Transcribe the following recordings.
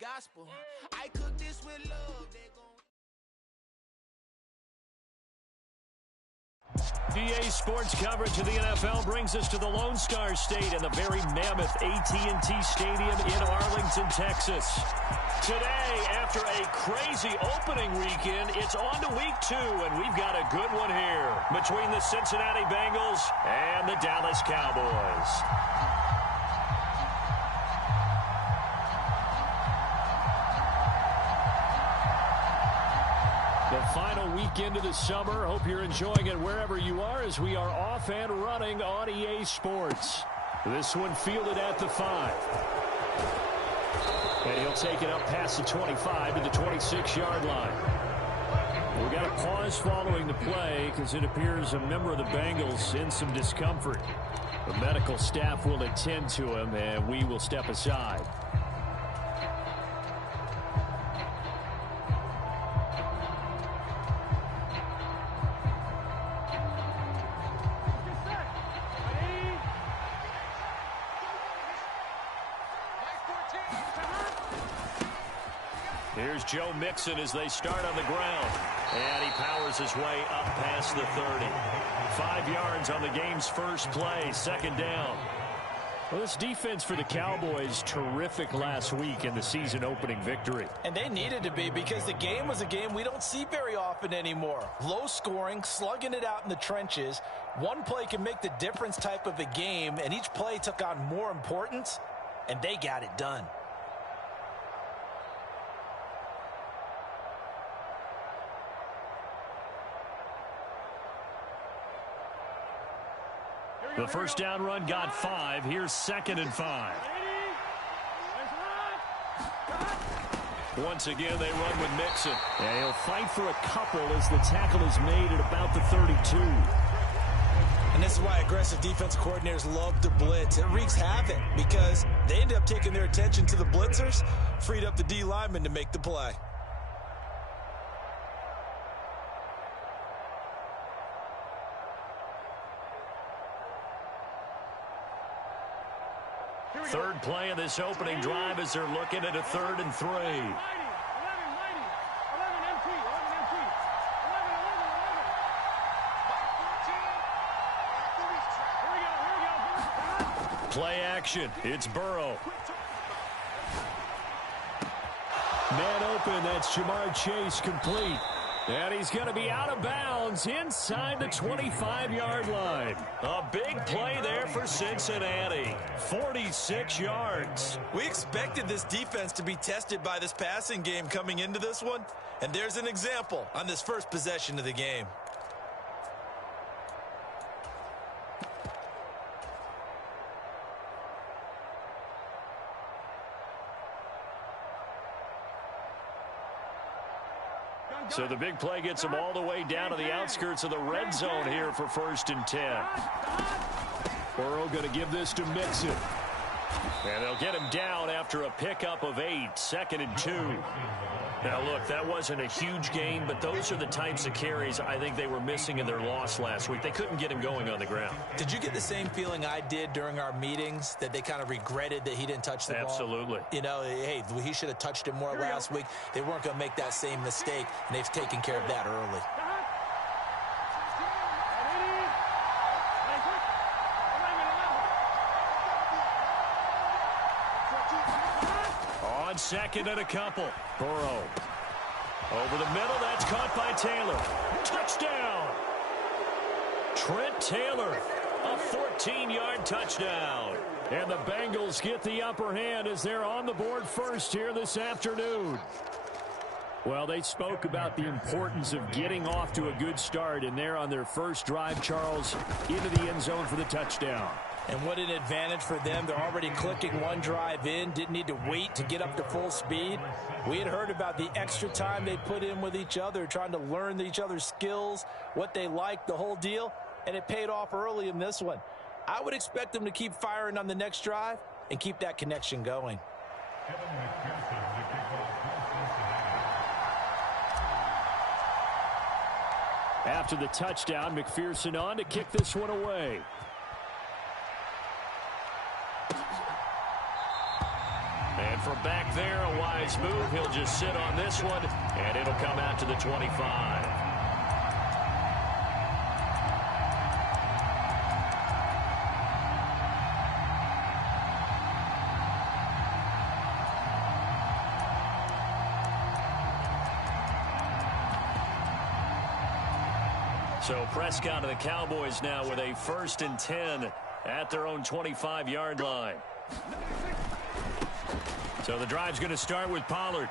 gospel. I cook this with love. DA Sports coverage of the NFL brings us to the Lone Star State and the very mammoth AT&T Stadium in Arlington, Texas. Today, after a crazy opening weekend, it's on to week 2, and we've got a good one here between the Cincinnati Bengals and the Dallas Cowboys. The final weekend of the summer. Hope you're enjoying it wherever you are as we are off and running on EA Sports. This one fielded at the 5. And he'll take it up past the 25 to the 26-yard line. We got a pause following the play because it appears a member of the Bengals in some discomfort. The medical staff will attend to him, and we will step aside. Here's Joe Mixon as they start on the ground. And he powers his way up past the 30. 5 yards on the game's first play, second down. Well, this defense for the Cowboys, terrific last week in the season-opening victory. And they needed to be because the game was a game we don't see very often anymore. Low scoring, slugging it out in the trenches. One play can make the difference type of a game, and each play took on more importance, and they got it done. The first down run got 5. Here's 2nd and 5. Once again, they run with Mixon. And he'll fight for a couple as the tackle is made at about the 32. And this is why aggressive defense coordinators love to blitz. It wreaks havoc because they end up taking their attention to the blitzers, freed up the D lineman to make the play. Third play of this opening drive as they're looking at a 3rd and 3. Play action. It's Burrow. Man open. That's Jamar Chase complete. And he's going to be out of bounds inside the 25-yard line. A big play there for Cincinnati. 46 yards. We expected this defense to be tested by this passing game coming into this one. And there's an example on this first possession of the game. So the big play gets them all the way down to the outskirts of the red zone here for 1st and 10. Burrow going to give this to Mixon. And they'll get him down after a pickup of 8, 2nd and 2. Now, look, that wasn't a huge gain, but those are the types of carries I think they were missing in their loss last week. They couldn't get him going on the ground. Did you get the same feeling I did during our meetings, that they kind of regretted that he didn't touch the ball? Absolutely. You know, hey, he should have touched it more last week. They weren't going to make that same mistake, and they've taken care of that early. On 2nd and a couple. Burrow. Over the middle. That's caught by Taylor. Touchdown. Trent Taylor. A 14-yard touchdown. And the Bengals get the upper hand as they're on the board first here this afternoon. Well, they spoke about the importance of getting off to a good start, and they're on their first drive, Charles, into the end zone for the touchdown. And what an advantage for them. They're already clicking one drive in, didn't need to wait to get up to full speed. We had heard about the extra time they put in with each other, trying to learn each other's skills, what they like, the whole deal, and it paid off early in this one. I would expect them to keep firing on the next drive and keep that connection going. After the touchdown, McPherson on to kick this one away. And from back there, a wise move. He'll just sit on this one, and it'll come out to the 25. So Prescott and the Cowboys now with a 1st and 10 at their own 25-yard line. So the drive's going to start with Pollard.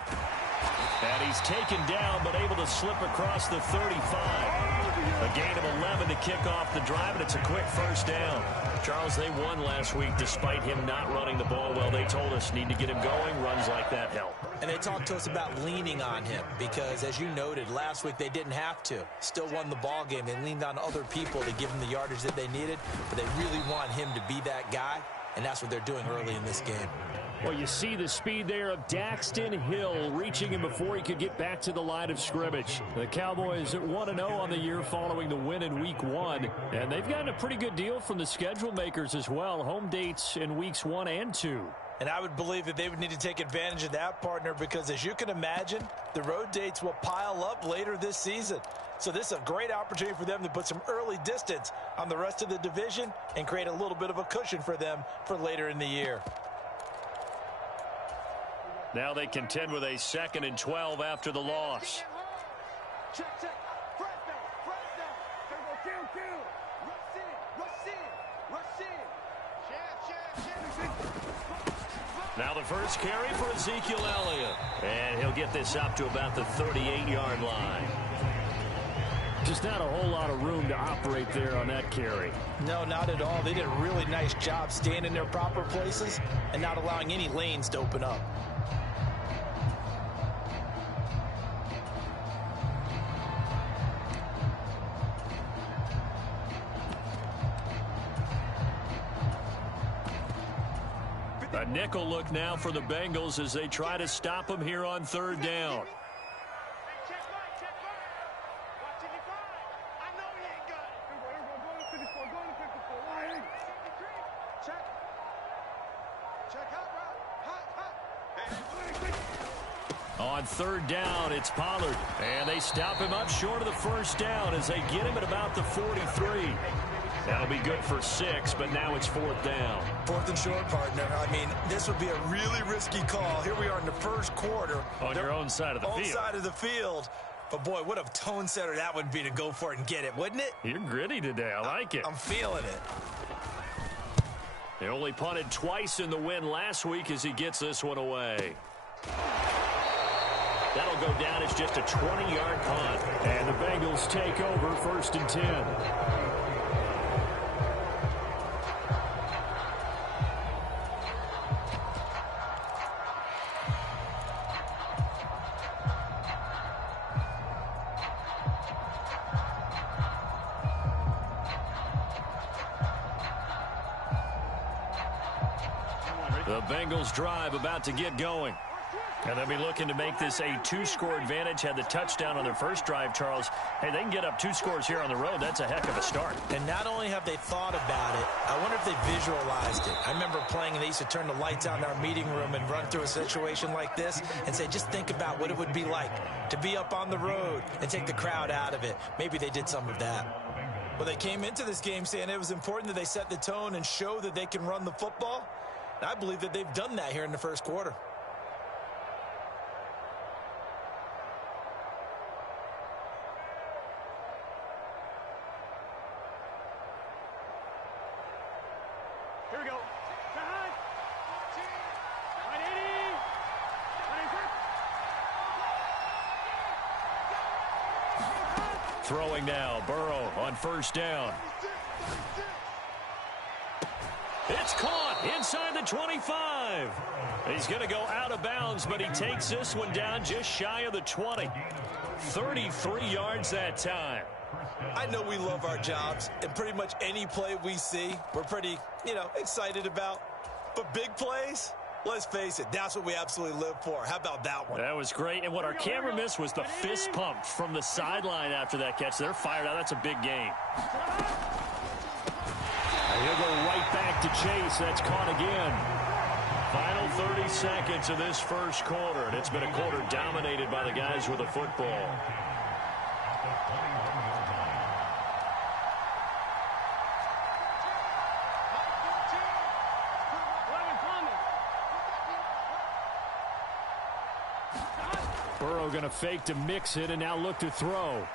And he's taken down but able to slip across the 35. A gain of 11 to kick off the drive, and it's a quick 1st down. Charles, they won last week despite him not running the ball well. They told us need to get him going. Runs like that help. And they talked to us about leaning on him because, as you noted, last week they didn't have to. Still won the ball game. They leaned on other people to give him the yardage that they needed, but they really want him to be that guy, and that's what they're doing early in this game. Well, you see the speed there of Daxton Hill reaching him before he could get back to the line of scrimmage. The Cowboys at 1-0 on the year following the win in Week 1. And they've gotten a pretty good deal from the schedule makers as well. Home dates in Weeks 1 and 2. And I would believe that they would need to take advantage of that, partner, because as you can imagine, the road dates will pile up later this season. So this is a great opportunity for them to put some early distance on the rest of the division and create a little bit of a cushion for them for later in the year. Now they contend with a 2nd and 12 after the loss. Now the first carry for Ezekiel Elliott. And he'll get this up to about the 38-yard line. Just not a whole lot of room to operate there on that carry. No, not at all. They did a really nice job staying in their proper places and not allowing any lanes to open up. A nickel look now for the Bengals as they try to stop him here on 3rd down. On 3rd down, it's Pollard. And they stop him up short of the 1st down as they get him at about the 43. That'll be good for 6, but now it's 4th down. 4th and short, partner. I mean, this would be a really risky call. Here we are in the 1st quarter. On your own side of the field. Own side of the field. But, boy, what a tone setter that would be to go for it and get it, wouldn't it? You're gritty today. I like it. I'm feeling it. They only punted twice in the win last week as he gets this one away. That'll go down as just a 20-yard punt. And the Bengals take over 1st and 10. The Bengals drive about to get going. And they'll be looking to make this a 2-score advantage. Had the touchdown on their first drive, Charles. Hey, they can get up 2 scores here on the road. That's a heck of a start. And not only have they thought about it, I wonder if they visualized it. I remember playing, and they used to turn the lights on in our meeting room and run through a situation like this and say, just think about what it would be like to be up on the road and take the crowd out of it. Maybe they did some of that. Well, they came into this game saying it was important that they set the tone and show that they can run the football. And I believe that they've done that here in the 1st quarter. Here we go. Throwing now, Burrow on 1st down. It's caught inside the 25. He's going to go out of bounds, but he takes this one down just shy of the 20. 33 yards that time. I know we love our jobs, and pretty much any play we see, we're pretty, excited about. But big plays, let's face it, that's what we absolutely live for. How about that one? That was great, and what our camera missed was the fist pump from the sideline after that catch. They're fired out. That's a big gain. And he'll go right back to Chase. That's caught again. Final 30 seconds of this first quarter, and it's been a quarter dominated by the guys with the football. Burrow going to fake to mix it and now look to throw.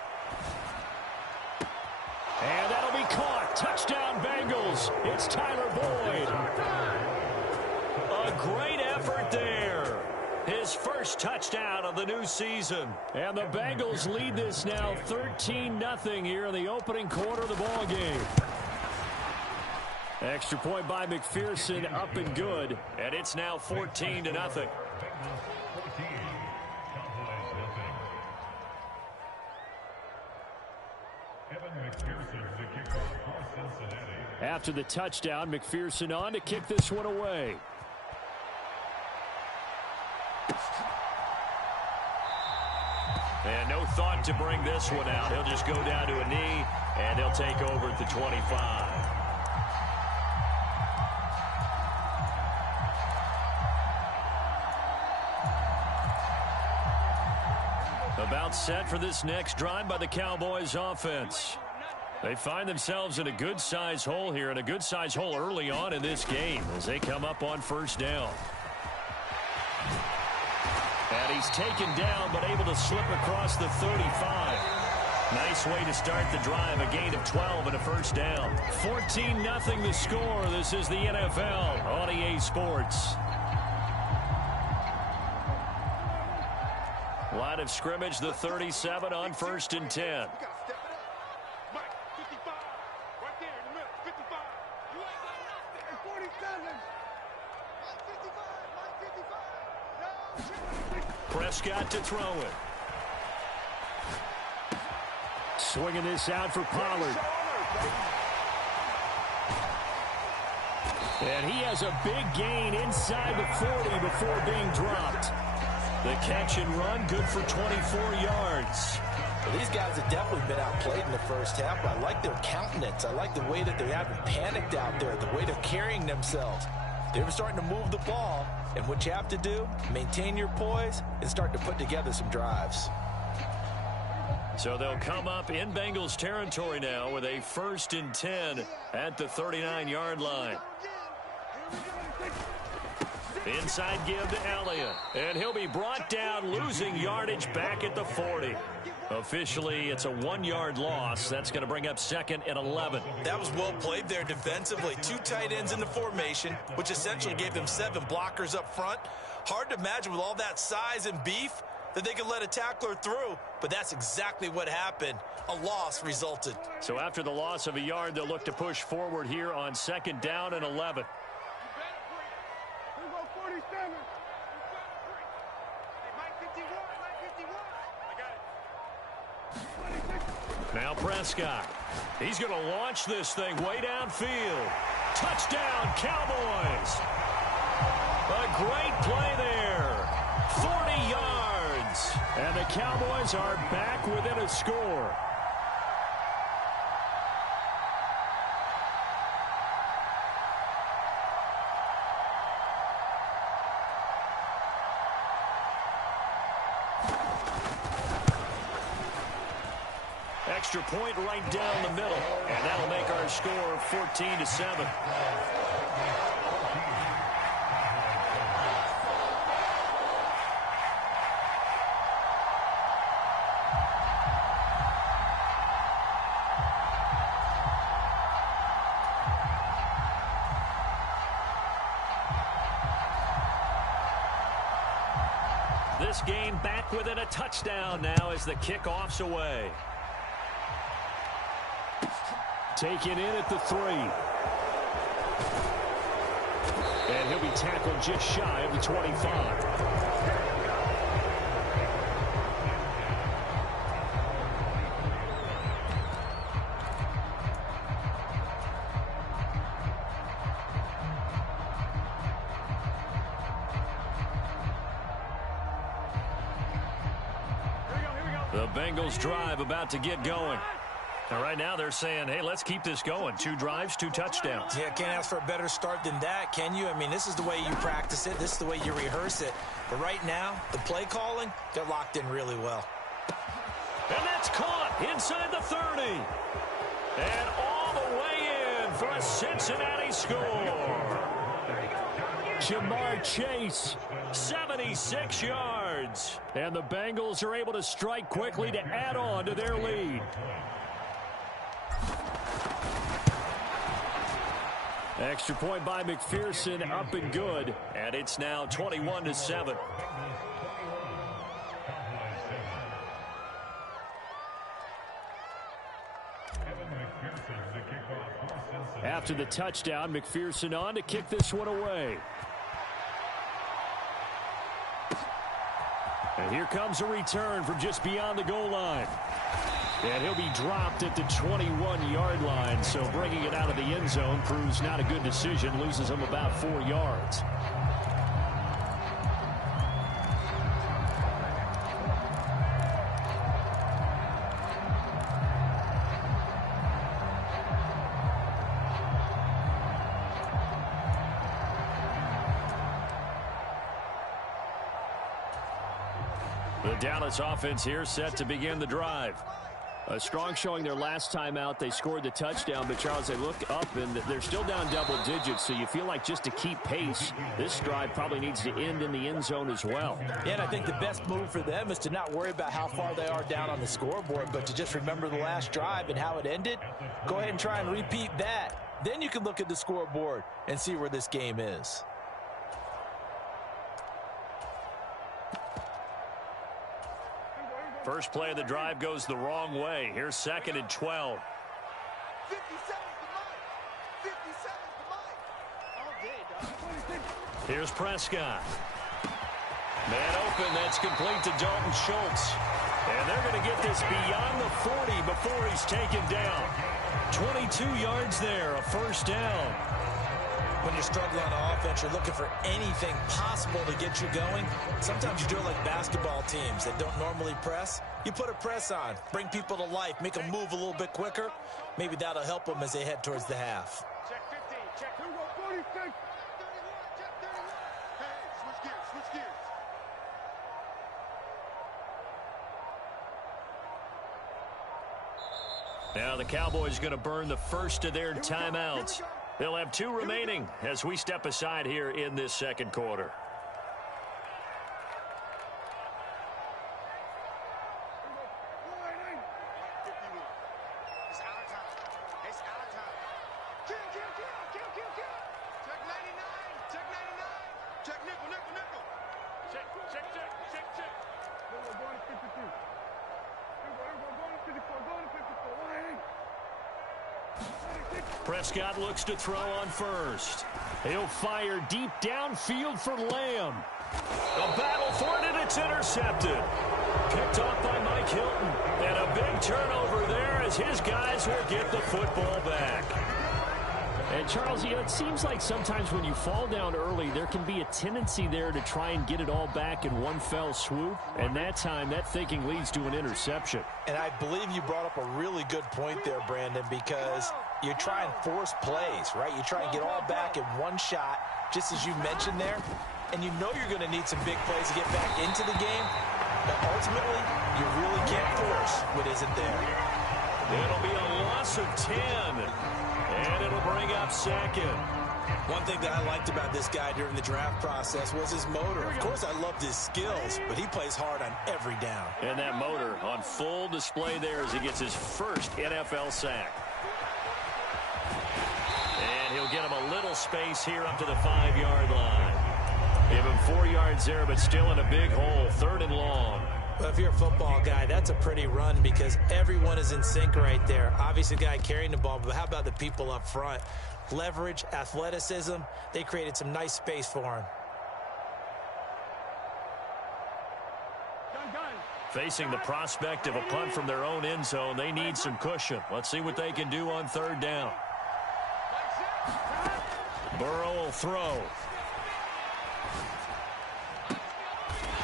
And that'll be caught. Touchdown, Bengals. It's Tyler Boyd. A great effort there. His first touchdown of the new season. And the Bengals lead this now 13-0 here in the opening quarter of the ball game. Extra point by McPherson, up and good. And it's now 14-0. After the touchdown, McPherson on to kick this one away. And no thought to bring this one out. He'll just go down to a knee, and they'll take over at the 25. About set for this next drive by the Cowboys offense. They find themselves in a good-sized hole here, and a good-sized hole early on in this game as they come up on first down. And he's taken down, but able to slip across the 35. Nice way to start the drive, a gain of 12 and a first down. 14-0 the score. This is the NFL on EA Sports. Line of scrimmage, the 37 on 1st and 10. Prescott to throw it. Swinging this out for Pollard. And he has a big gain inside the 40 before being dropped. The catch and run, good for 24 yards. Well, these guys have definitely been outplayed in the first half, but I like their countenance. I like the way that they haven't panicked out there, the way they're carrying themselves. They were starting to move the ball, and what you have to do, maintain your poise and start to put together some drives. So they'll come up in Bengals territory now with a 1st and 10 at the 39-yard line. Inside give to Elliott, and he'll be brought down, losing yardage back at the 40. Officially, it's a 1-yard loss. That's going to bring up 2nd and 11. That was well played there defensively. 2 tight ends in the formation, which essentially gave them 7 blockers up front. Hard to imagine with all that size and beef that they could let a tackler through, but that's exactly what happened. A loss resulted. So after the loss of a yard, they'll look to push forward here on 2nd down and 11. Now Prescott. He's going to launch this thing way downfield. Touchdown, Cowboys. A great play there. 40 yards. And the Cowboys are back within a score. Extra point right down the middle, and that'll make our score 14-7. This game back within a touchdown now as the kickoff's away. Taken in at the 3. And he'll be tackled just shy of the 25. The Bengals drive about to get going. And right now they're saying, hey, let's keep this going. 2 drives, 2 touchdowns. Yeah, can't ask for a better start than that, can you? I mean, this is the way you practice it. This is the way you rehearse it. But right now, the play calling, they're locked in really well. And that's caught inside the 30. And all the way in for a Cincinnati score. Jamar Chase. 76 yards. And the Bengals are able to strike quickly to add on to their lead. Extra point by McPherson, up and good. And it's now 21-7. After the touchdown, McPherson on to kick this one away. And here comes a return from just beyond the goal line. And he'll be dropped at the 21-yard line, so bringing it out of the end zone proves not a good decision, loses him about 4 yards. The Dallas offense here set to begin the drive. A strong showing their last time out. They scored the touchdown, but Charles, they look up and they're still down double digits, so you feel like just to keep pace, this drive probably needs to end in the end zone as well. Yeah, and I think the best move for them is to not worry about how far they are down on the scoreboard, but to just remember the last drive and how it ended. Go ahead and try and repeat that. Then you can look at the scoreboard and see where this game is. First play of the drive goes the wrong way. Here's 2nd and 12. 57's the mark. 57's the mark. All day, dog. Here's Prescott. Man open, that's complete to Dalton Schultz. And they're going to get this beyond the 40 before he's taken down. 22 yards there, a first down. When you're struggling on offense, you're looking for anything possible to get you going. Sometimes you do it like basketball teams that don't normally press. You put a press on, bring people to life, make them move a little bit quicker. Maybe that'll help them as they head towards the half. Check 15. Check 46. Check 31. Check 31. Hey, switch gears. Switch gears. Now the Cowboys going to burn the first of their timeouts. They'll have 2 remaining as we step aside here in this second quarter. It's our time. It's our time. Kill. Check 99. Check 99. Check nickel. Check. We're going to 52. We're going to 54. Going to 54. Prescott looks to throw on first. He'll fire deep downfield for Lamb. A battle for it, and it's intercepted. Picked off by Mike Hilton. And a big turnover there as his guys will get the football back. And Charles, you know, it seems like sometimes when you fall down early, there can be a tendency there to try and get it all back in one fell swoop. And that time, that thinking leads to an interception. And I believe you brought up a really good point there, Brandon, because you try and force plays, right? You try and get all back in one shot, just as you mentioned there. And you know you're going to need some big plays to get back into the game. But ultimately, you really can't force what isn't there. It'll be a loss of 10. And it'll bring up 2nd. One thing that I liked about this guy during the draft process was his motor. Of course, I loved his skills, but he plays hard on every down. And that motor on full display there as he gets his first NFL sack. And he'll get him a little space here up to the 5-yard line. Give him 4 yards there, but still in a big hole. 3rd and long. Well, if you're a football guy, that's a pretty run because everyone is in sync right there. Obviously, the guy carrying the ball, but how about the people up front? Leverage, athleticism, they created some nice space for him. Facing the prospect of a punt from their own end zone, they need some cushion. Let's see what they can do on 3rd down. Burrow will throw.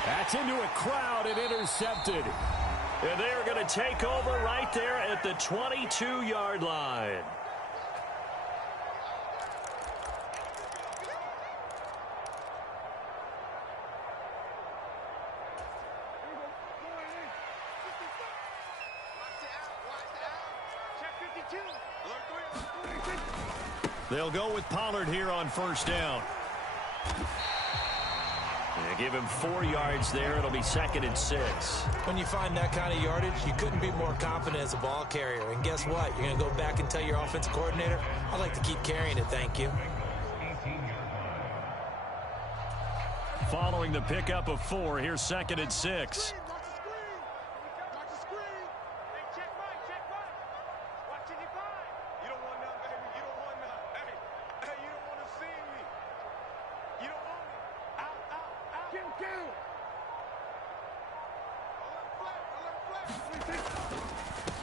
That's into a crowd and intercepted. And they're going to take over right there at the 22-yard line. They'll go with Pollard here on first down. They give him 4 yards there. It'll be 2nd and 6. When you find that kind of yardage, you couldn't be more confident as a ball carrier. And guess what? You're going to go back and tell your offensive coordinator, I'd like to keep carrying it, thank you. Following the pickup of 4, here's 2nd and 6.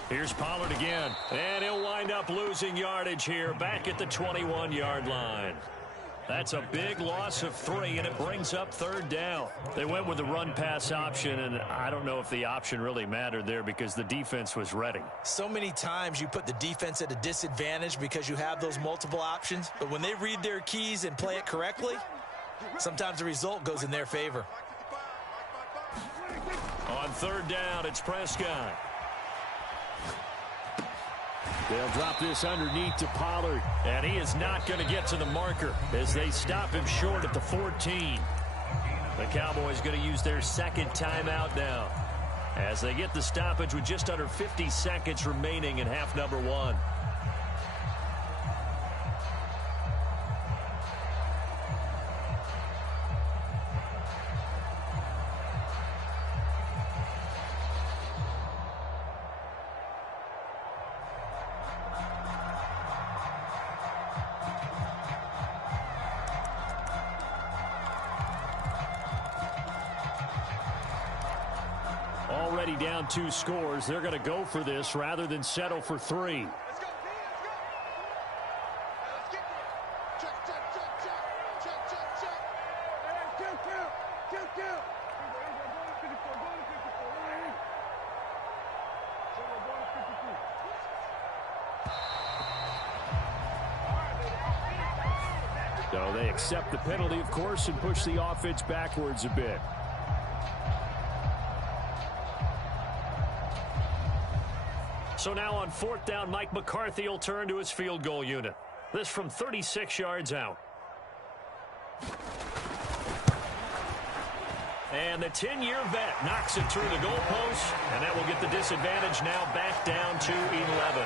Here's Pollard again, and he'll wind up losing yardage here back at the 21-yard line. That's a big loss of 3, and it brings up 3rd down. They went with the run-pass option, and I don't know if the option really mattered there because the defense was ready. So many times you put the defense at a disadvantage because you have those multiple options, but when they read their keys and play it correctly, sometimes the result goes in their favor. On 3rd down, it's Prescott. They'll drop this underneath to Pollard. And he is not going to get to the marker as they stop him short at the 14. The Cowboys going to use their 2nd timeout now as they get the stoppage with just under 50 seconds remaining in half number 1. Already down 2 scores. They're going to go for this rather than settle for 3. Let's go, D. Let's go. Let's get there. Check, check, check, check. Check, check, check. Hey, kill. So they accept the penalty, of course, and push the offense backwards a bit. So now on 4th down, Mike McCarthy will turn to his field goal unit. This from 36 yards out. And the 10-year vet knocks it through the goalpost, and that will get the disadvantage now back down to 11.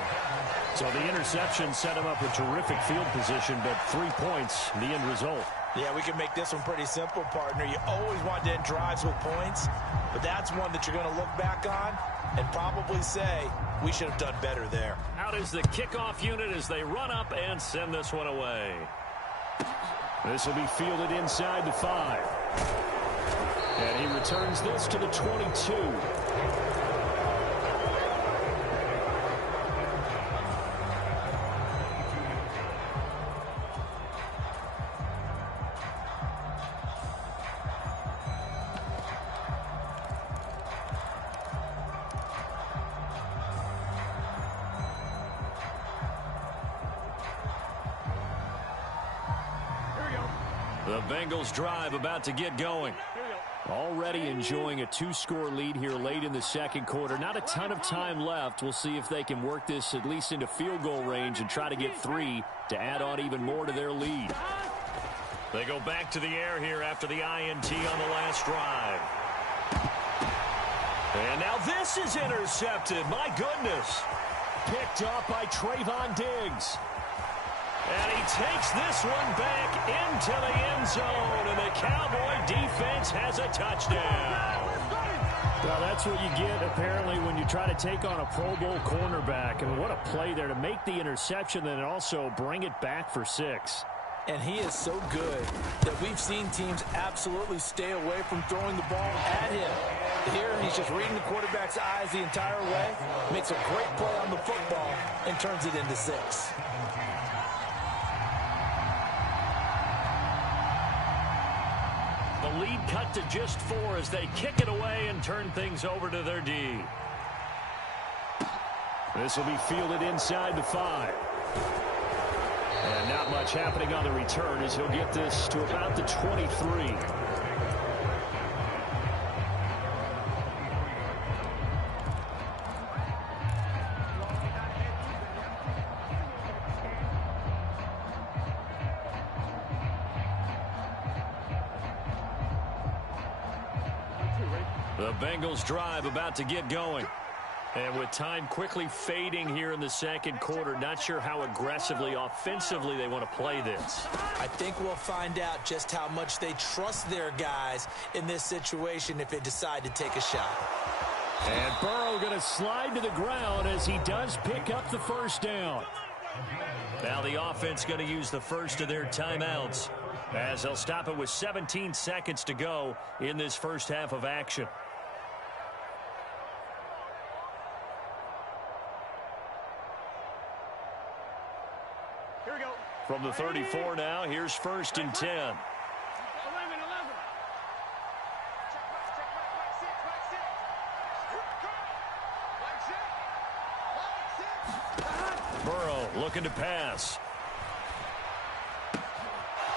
So the interception set him up with terrific field position, but 3 points, the end result. Yeah, we can make this one pretty simple, partner. You always want to end drives with points, but that's one that you're going to look back on and probably say, we should have done better there. Out is the kickoff unit as they run up and send this one away. This will be fielded inside the 5. And he returns this to the 22. The Bengals drive about to get going. Already enjoying a 2-score lead here late in the 2nd quarter. Not a ton of time left. We'll see if they can work this at least into field goal range and try to get 3 to add on even more to their lead. They go back to the air here after the INT on the last drive. And now this is intercepted. My goodness. Picked off by Trayvon Diggs. And he takes this one back into the end zone, and the Cowboy defense has a touchdown. Well, that's what you get, apparently, when you try to take on a Pro Bowl cornerback. And what a play there to make the interception and also bring it back for 6. And he is so good that we've seen teams absolutely stay away from throwing the ball at him. Here, he's just reading the quarterback's eyes the entire way, makes a great play on the football, and turns it into 6. The lead cut to just 4 as they kick it away and turn things over to their D. This will be fielded inside the 5. And not much happening on the return as he'll get this to about the 23. The Bengals drive about to get going. And with time quickly fading here in the second quarter, not sure how aggressively, offensively they want to play this. I think we'll find out just how much they trust their guys in this situation if they decide to take a shot. And Burrow going to slide to the ground as he does pick up the first down. Now the offense going to use the first of their timeouts as they'll stop it with 17 seconds to go in this first half of action. Here we go. From the 34 now, here's 1st and 10. 11. Burrow looking to pass.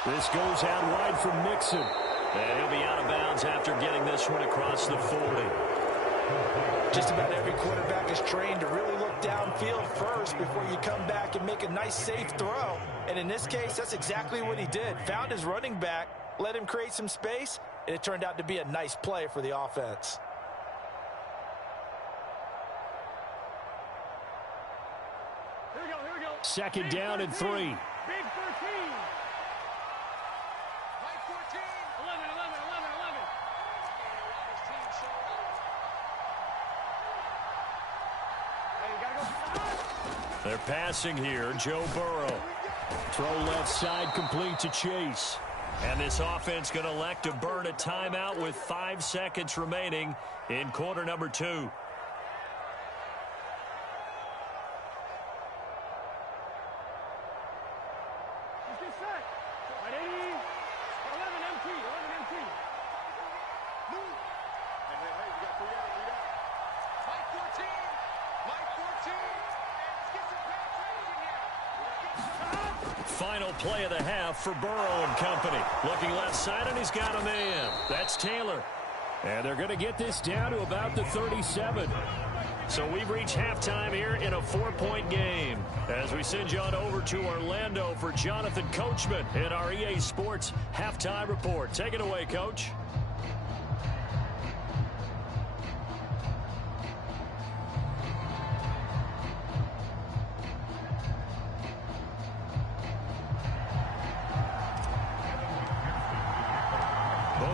This goes out wide from Mixon. And he'll be out of bounds after getting this one across the 40. Just about every quarterback is trained to really look downfield first before you come back and make a nice, safe throw. And in this case, that's exactly what he did. Found his running back, let him create some space, and it turned out to be a nice play for the offense. Here we go. 2nd down and 3. Big 13. Mike 14. 11. Hey, you gotta go. They're passing here. Joe Burrow. Throw left side complete to Chase. And this offense going to elect to burn a timeout with 5 seconds remaining in quarter number 2. Final play of the half for Burrow and company. Looking left side, and he's got a man. That's Taylor. And they're going to get this down to about the 37. So we've reached halftime here in a 4-point game. As we send you on over to Orlando for Jonathan Coachman in our EA Sports Halftime Report. Take it away, Coach.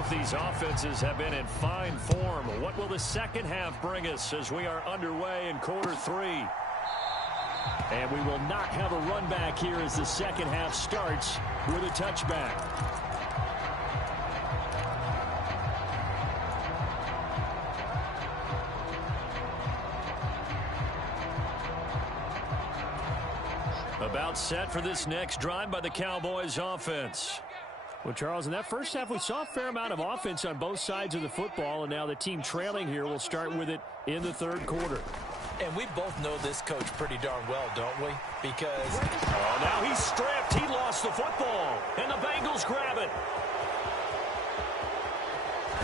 These offenses have been in fine form. What will the second half bring us as we are underway in quarter 3? And we will not have a run back here as the second half starts with a touchback. About set for this next drive by the Cowboys offense. Well, Charles, in that first half, we saw a fair amount of offense on both sides of the football, and now the team trailing here will start with it in the third quarter. And we both know this coach pretty darn well, don't we? Because... Oh, now he's stripped. He lost the football, and the Bengals grab it.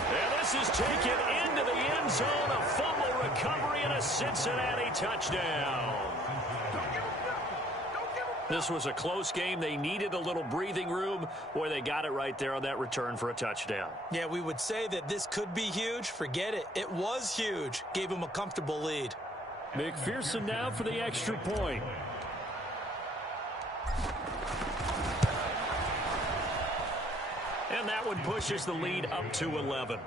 And this is taken into the end zone, a fumble recovery, and a Cincinnati touchdown. This was a close game. They needed a little breathing room. Boy, they got it right there on that return for a touchdown. Yeah, we would say that this could be huge. Forget it. It was huge. Gave him a comfortable lead. McPherson now for the extra point. And that one pushes the lead up to 11.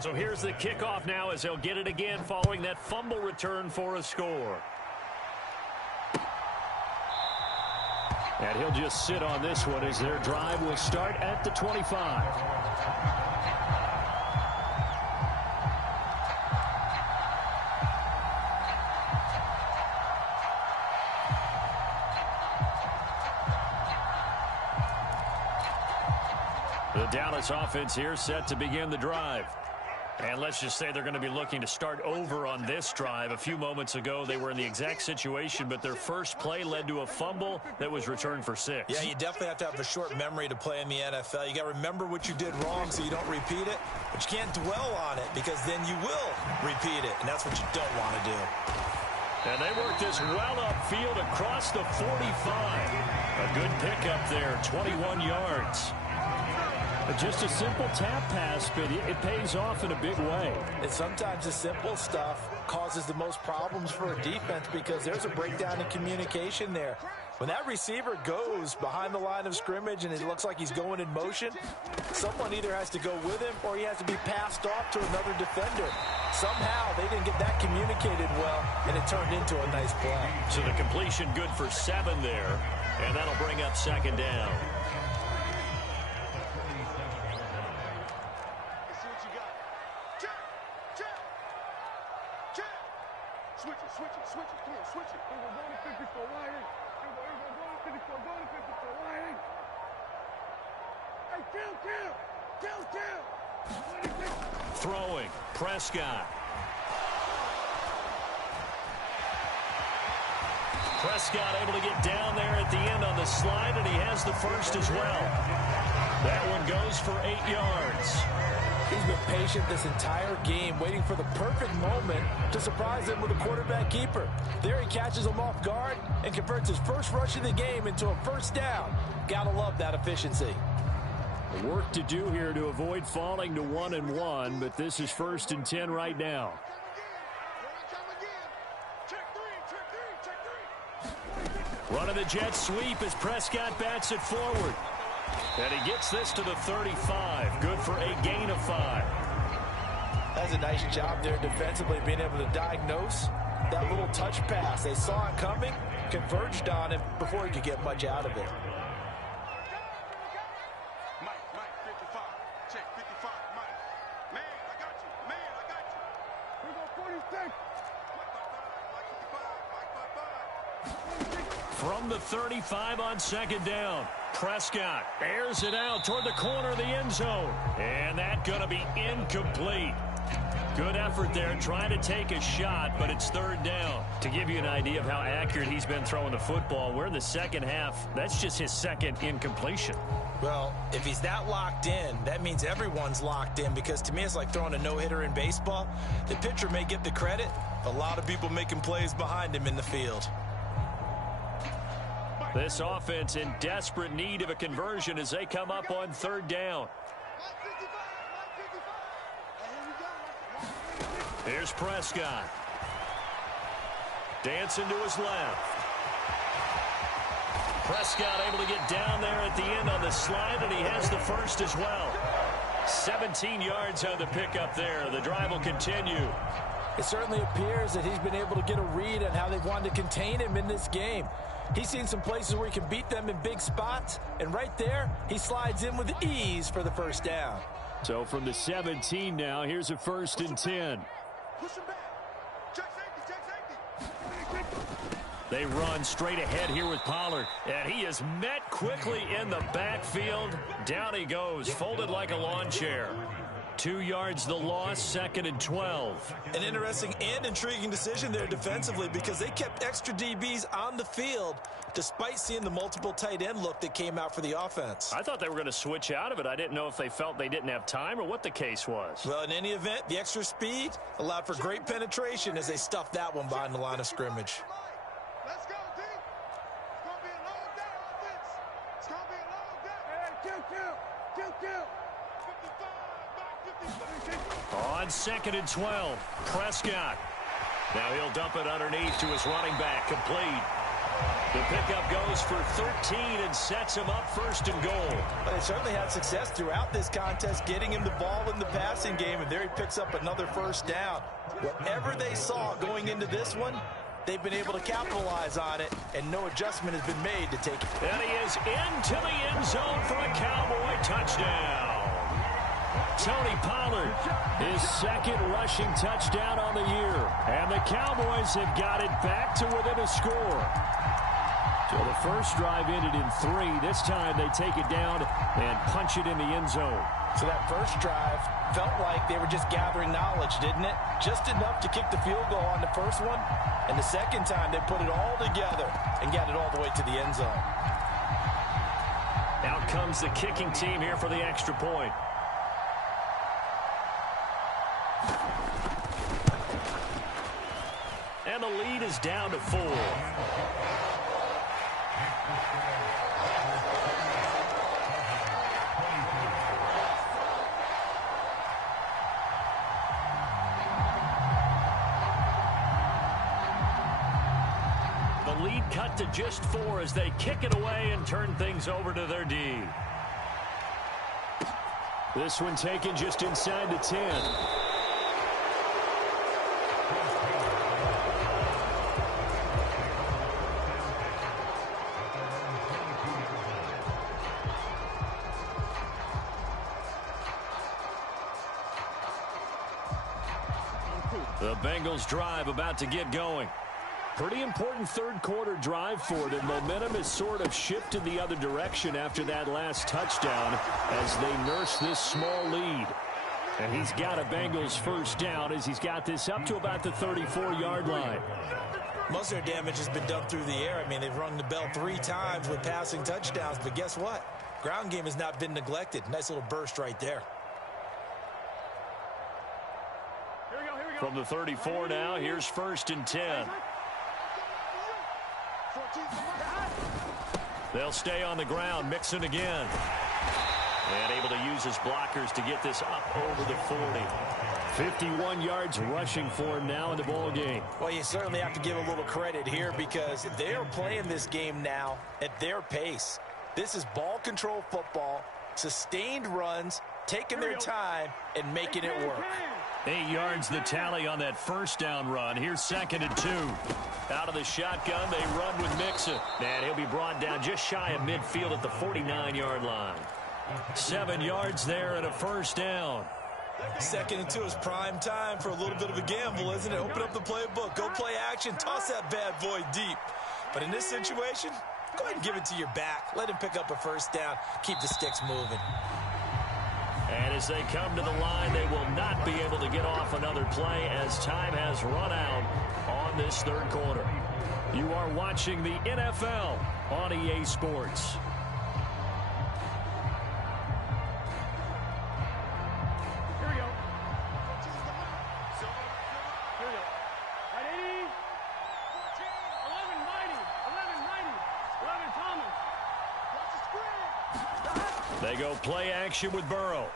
So here's the kickoff now as they'll get it again following that fumble return for a score. And he'll just sit on this one as their drive will start at the 25. The Dallas offense here set to begin the drive. And let's just say they're going to be looking to start over on this drive. A few moments ago, they were in the exact situation, but their first play led to a fumble that was returned for 6. Yeah, you definitely have to have a short memory to play in the NFL. You got to remember what you did wrong so you don't repeat it, but you can't dwell on it because then you will repeat it, and that's what you don't want to do. And they work this well upfield across the 45. A good pickup there, 21 yards. Just a simple tap pass, but it pays off in a big way. And sometimes the simple stuff causes the most problems for a defense because there's a breakdown in communication there. When that receiver goes behind the line of scrimmage and it looks like he's going in motion, someone either has to go with him or he has to be passed off to another defender. Somehow they didn't get that communicated well, and it turned into a nice play. So the completion good for 7 there, and that'll bring up 2nd down. Switch it. Come on, switch it. We're going to 54 wide. We're going to 54, going to 54 wide. Hey, kill. Throwing, Prescott. Prescott able to get down there at the end on the slide, and he has the first as well. That one goes for 8 yards. He's been patient this entire game, waiting for the perfect moment to surprise him with a quarterback keeper. There he catches him off guard and converts his first rush of the game into a first down. Gotta love that efficiency. Work to do here to avoid falling to 1-1, but this is 1st and 10 right now. Running the jet sweep as Prescott bats it forward. And he gets this to the 35. Good for a gain of 5. That's a nice job there defensively, being able to diagnose that little touch pass. They saw it coming, converged on him before he could get much out of it. Mike, 55. Check, 55, Mike. Man, I got you. We go 46. Mike 55. From the 35 on 2nd down. Prescott airs it out toward the corner of the end zone. And that's going to be incomplete. Good effort there trying to take a shot, but it's 3rd down. To give you an idea of how accurate he's been throwing the football, we're in the second half. That's just his 2nd incompletion. Well, if he's that locked in, that means everyone's locked in, because to me it's like throwing a no-hitter in baseball. The pitcher may get the credit, a lot of people making plays behind him in the field. This offense in desperate need of a conversion as they come up on 3rd down. Here's Prescott. Dancing to his left. Prescott able to get down there at the end on the slide, and he has the first as well. 17 yards on the pickup there. The drive will continue. It certainly appears that he's been able to get a read on how they've wanted to contain him in this game. He's seen some places where he can beat them in big spots, and right there, he slides in with ease for the first down. So from the 17 now, here's a 1st and 10. Push him back. Check safety. They run straight ahead here with Pollard, and he is met quickly in the backfield. Down he goes, folded like a lawn chair. 2 yards the loss, 2nd and 12. An interesting and intriguing decision there defensively, because they kept extra DBs on the field despite seeing the multiple tight end look that came out for the offense. I thought they were going to switch out of it. I didn't know if they felt they didn't have time or what the case was. Well, in any event, the extra speed allowed for great penetration as they stuffed that one behind the line of scrimmage. Let's go, D. It's going to be a long day, offense. It's going to be a long day. Hey, kill. 55, Mike 55. On 2nd and 12, Prescott. Now he'll dump it underneath to his running back, complete. The pickup goes for 13 and sets him up 1st and goal. But they certainly had success throughout this contest, getting him the ball in the passing game, and there he picks up another first down. Whatever they saw going into this one, they've been able to capitalize on it, and no adjustment has been made to take it. And he is into the end zone for a Cowboy touchdown. Tony Pollard, his 2nd rushing touchdown on the year. And the Cowboys have got it back to within a score. So the first drive ended in 3. This time they take it down and punch it in the end zone. So that first drive felt like they were just gathering knowledge, didn't it? Just enough to kick the field goal on the first one. And the second time they put it all together and got it all the way to the end zone. Out comes the kicking team here for the extra point. And the lead is down to 4. The lead cut to just 4 as they kick it away and turn things over to their D. This one taken just inside the 10. The Bengals drive about to get going. Pretty important third quarter drive for them. Momentum has sort of shifted the other direction after that last touchdown as they nurse this small lead. And he's got a Bengals first down as he's got this up to about the 34-yard line. Most of their damage has been done through the air. I mean, they've rung the bell 3 times with passing touchdowns. But guess what? Ground game has not been neglected. Nice little burst right there. From the 34 now, here's 1st and 10. They'll stay on the ground, Mixon again. And able to use his blockers to get this up over the 40. 51 yards rushing for him now in the ball game. Well, you certainly have to give a little credit here because they are playing this game now at their pace. This is ball control football, sustained runs, taking their time, and making it work. 8 yards the tally on that first down run. Here's 2nd and 2. Out of the shotgun, they run with Mixon. And he'll be brought down just shy of midfield at the 49-yard line. 7 yards there and a first down. 2nd and 2 is prime time for a little bit of a gamble, isn't it? Open up the playbook, go play action, toss that bad boy deep. But in this situation, go ahead and give it to your back. Let him pick up a first down. Keep the sticks moving. And as they come to the line, they will not be able to get off another play as time has run out on this third quarter. You are watching the NFL on EA Sports. Here we go. Here we go. Right, 80. 11 Mighty. 11 Mighty. 11 Thomas. Watch the screen. They go play action with Burrow.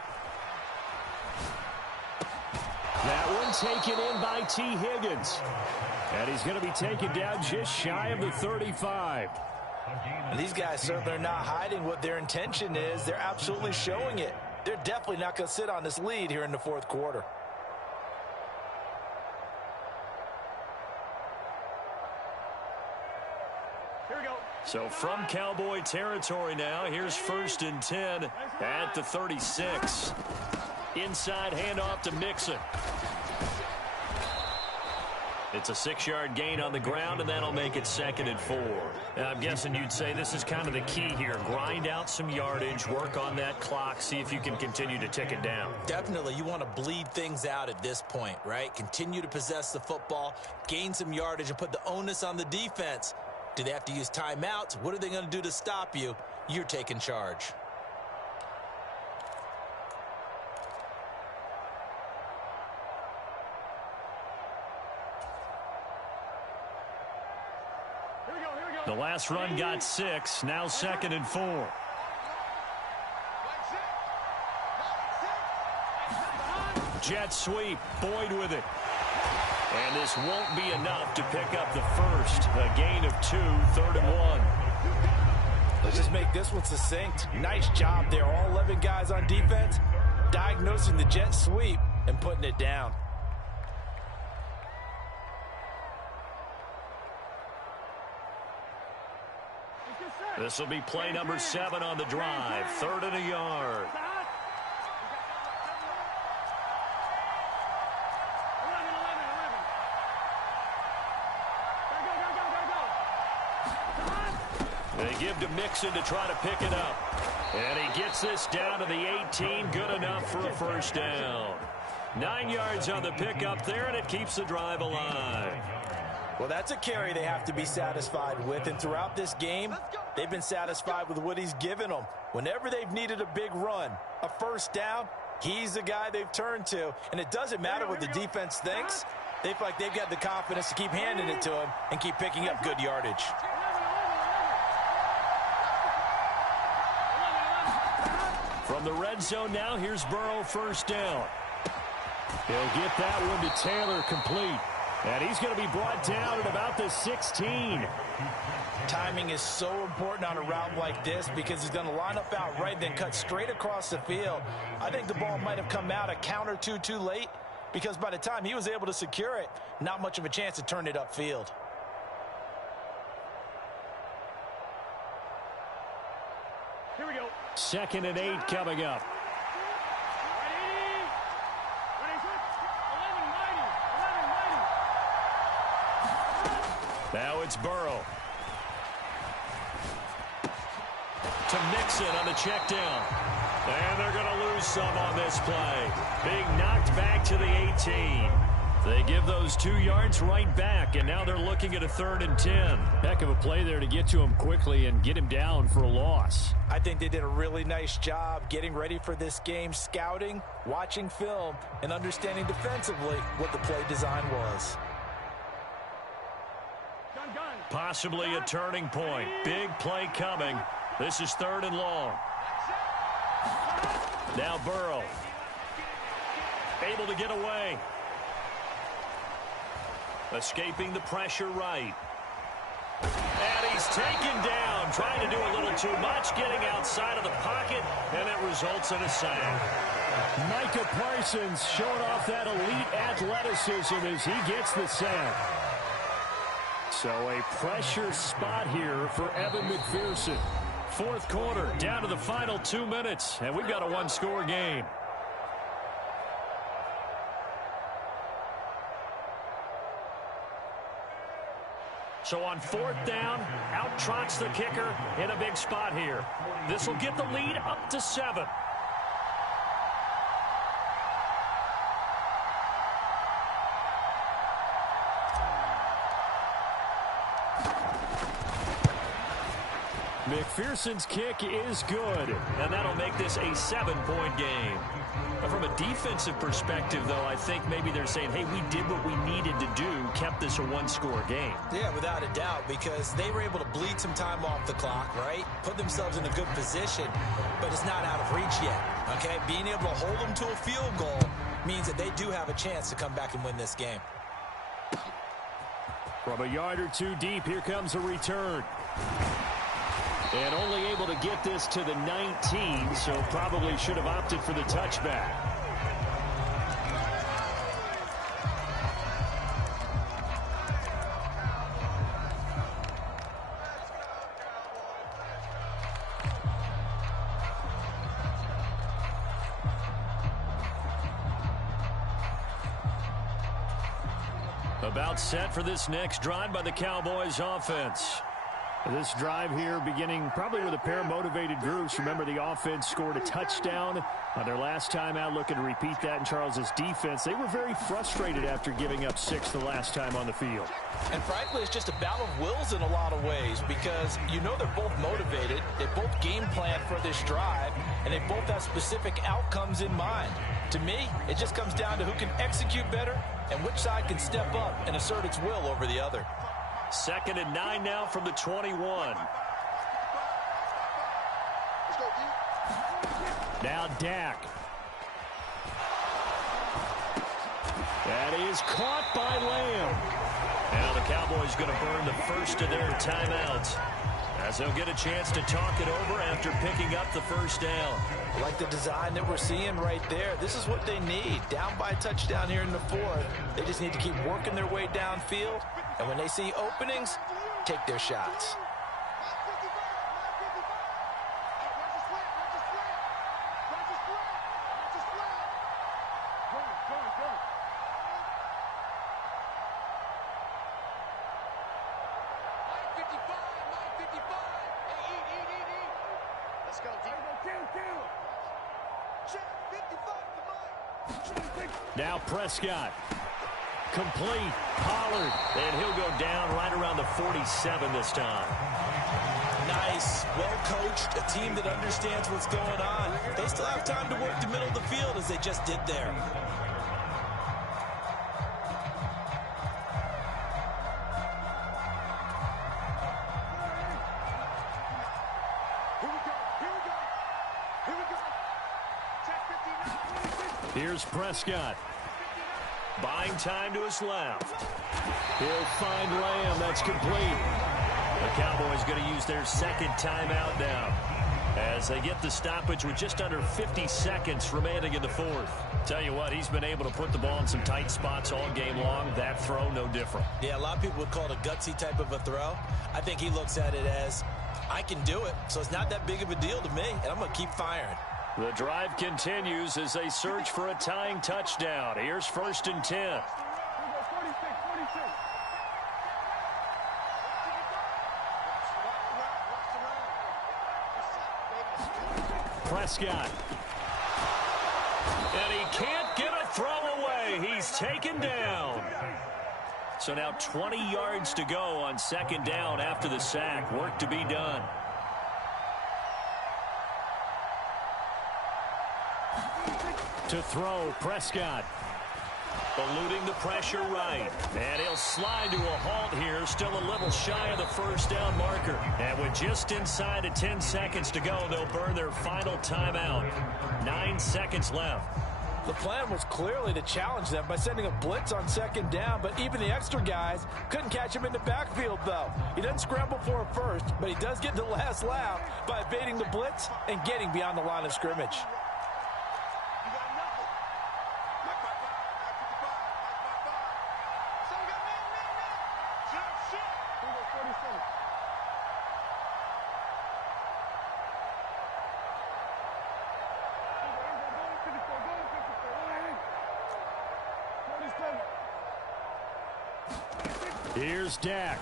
That one taken in by T. Higgins. And he's going to be taken down just shy of the 35. And these guys certainly are not hiding what their intention is. They're absolutely showing it. They're definitely not going to sit on this lead here in the fourth quarter. Here we go. So from Cowboy territory now, here's 1st and 10 at the 36. Inside handoff to Mixon. It's a 6-yard gain on the ground, and that'll make it 2nd and 4. Now, I'm guessing you'd say this is kind of the key here. Grind out some yardage, work on that clock, see if you can continue to tick it down. Definitely, you want to bleed things out at this point, right? Continue to possess the football, gain some yardage, and put the onus on the defense. Do they have to use timeouts? What are they going to do to stop you? You're taking charge. The last run got 6, now 2nd and 4. Jet sweep, Boyd with it. And this won't be enough to pick up the first. A gain of 2, 3rd and 1. Let's just make this one succinct. Nice job there. All 11 guys on defense diagnosing the jet sweep and putting it down. This will be play number 7 on the drive. 3rd and a yard. They give to Mixon to try to pick it up. And he gets this down to the 18. Good enough for a first down. 9 yards on the pickup there, and it keeps the drive alive. Well, that's a carry they have to be satisfied with. And throughout this game, they've been satisfied with what he's given them. Whenever they've needed a big run, a first down, he's the guy they've turned to. And it doesn't matter what the defense thinks. They feel like they've got the confidence to keep handing it to him and keep picking up good yardage. From the red zone now, here's Burrow, first down. He'll get that one to Taylor, complete. And he's going to be brought down at about the 16. Timing is so important on a route like this because he's going to line up out right, then cut straight across the field. I think the ball might have come out a count or two too late because by the time he was able to secure it, not much of a chance to turn it upfield. Here we go. 2nd and 8 coming up. Now it's Burrow. To Mixon on the check down. And they're going to lose some on this play. Being knocked back to the 18. They give those 2 yards right back, and now they're looking at a 3rd and 10. Heck of a play there to get to him quickly and get him down for a loss. I think they did a really nice job getting ready for this game, scouting, watching film, and understanding defensively what the play design was. Possibly a turning point. Big play coming. This is 3rd and long. Now Burrow. Able to get away. Escaping the pressure right. And he's taken down. Trying to do a little too much. Getting outside of the pocket. And it results in a sack. Micah Parsons showing off that elite athleticism as he gets the sack. So a pressure spot here for Evan McPherson. 4th quarter, down to the final 2 minutes, and we've got a one-score game. So on 4th down, out trots the kicker in a big spot here. This will get the lead up to 7. McPherson's kick is good. And that'll make this a 7-point game. From a defensive perspective, though, I think maybe they're saying, hey, we did what we needed to do, kept this a one-score game. Yeah, without a doubt, because they were able to bleed some time off the clock, right? Put themselves in a good position, but it's not out of reach yet, okay? Being able to hold them to a field goal means that they do have a chance to come back and win this game. From a yard or two deep, here comes a return. And only able to get this to the 19, so probably should have opted for the touchback. About set for this next drive by the Cowboys offense. This drive here beginning probably with a pair of motivated groups. Remember, the offense scored a touchdown on their last time out, looking to repeat that in Charles's defense. They were very frustrated after giving up 6 the last time on the field. And frankly, it's just a battle of wills in a lot of ways because you know they're both motivated. They both game plan for this drive, and they both have specific outcomes in mind. To me, it just comes down to who can execute better and which side can step up and assert its will over the other. 2nd and 9 now from the 21. Now Dak. That is caught by Lamb. Now the Cowboys going to burn the first of their timeouts as they'll get a chance to talk it over after picking up the first down. Like the design that we're seeing right there, this is what they need. Down by a touchdown here in the 4th. They just need to keep working their way downfield. And when they see openings, take their shots. Now Prescott. Complete. Pollard. And he'll go down right around the 47 this time. Nice. Well coached. A team that understands what's going on. They still have time to work the middle of the field as they just did there. Here's Prescott. Buying time to his left. He'll find Lamb. That's complete. The Cowboys going to use their second timeout now as they get the stoppage with just under 50 seconds remaining in the fourth. Tell you what, he's been able to put the ball in some tight spots all game long. That throw, no different. Yeah, a lot of people would call it a gutsy type of a throw. I think he looks at it as, I can do it, so it's not that big of a deal to me, and I'm going to keep firing. The drive continues as they search for a tying touchdown. Here's 1st and 10. Prescott. And he can't get a throw away. He's taken down. So now 20 yards to go on 2nd down after the sack. Work to be done. To throw, Prescott. Eluding the pressure right. And he'll slide to a halt here. Still a little shy of the 1st down marker. And with just inside of 10 seconds to go, they'll burn their final timeout. 9 seconds left. The plan was clearly to challenge them by sending a blitz on 2nd down, but even the extra guys couldn't catch him in the backfield, though. He doesn't scramble for a first, but he does get the last laugh by evading the blitz and getting beyond the line of scrimmage. Here's Dak.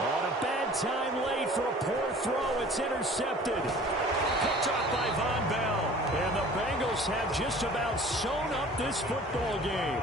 On a bad time late for a poor throw. It's intercepted. Picked off by Von Bell. And the Bengals have just about sewn up this football game.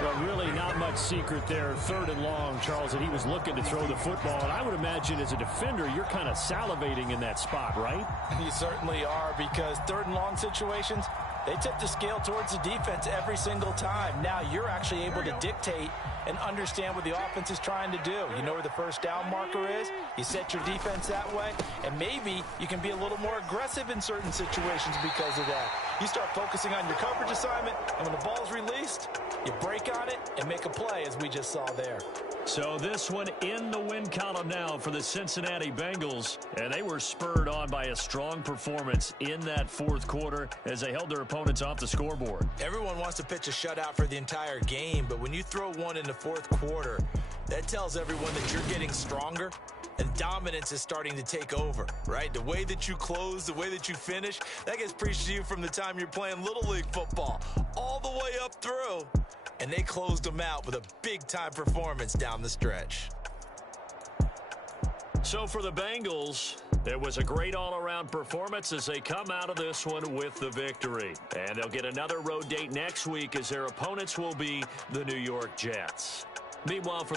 But really not much secret there. 3rd and long, Charles, and he was looking to throw the football. And I would imagine as a defender, you're kind of salivating in that spot, right? You certainly are, because 3rd and long situations, they tip the scale towards the defense every single time. Now you're actually able to dictate and understand what the offense is trying to do. You know where the 1st down marker is. You set your defense that way, and maybe you can be a little more aggressive in certain situations because of that. You start focusing on your coverage assignment, and when the ball's released, you break on it and make a play, as we just saw there. So this one in the win column now for the Cincinnati Bengals. And they were spurred on by a strong performance in that 4th quarter as they held their opponents off the scoreboard. Everyone wants to pitch a shutout for the entire game, but when you throw one in the 4th quarter, that tells everyone that you're getting stronger and dominance is starting to take over, right? The way that you close, the way that you finish, that gets preached to you from the time you're playing Little League football all the way up through. And they closed them out with a big-time performance down the stretch. So for the Bengals, it was a great all-around performance as they come out of this one with the victory. And they'll get another road date next week as their opponents will be the New York Jets. Meanwhile, for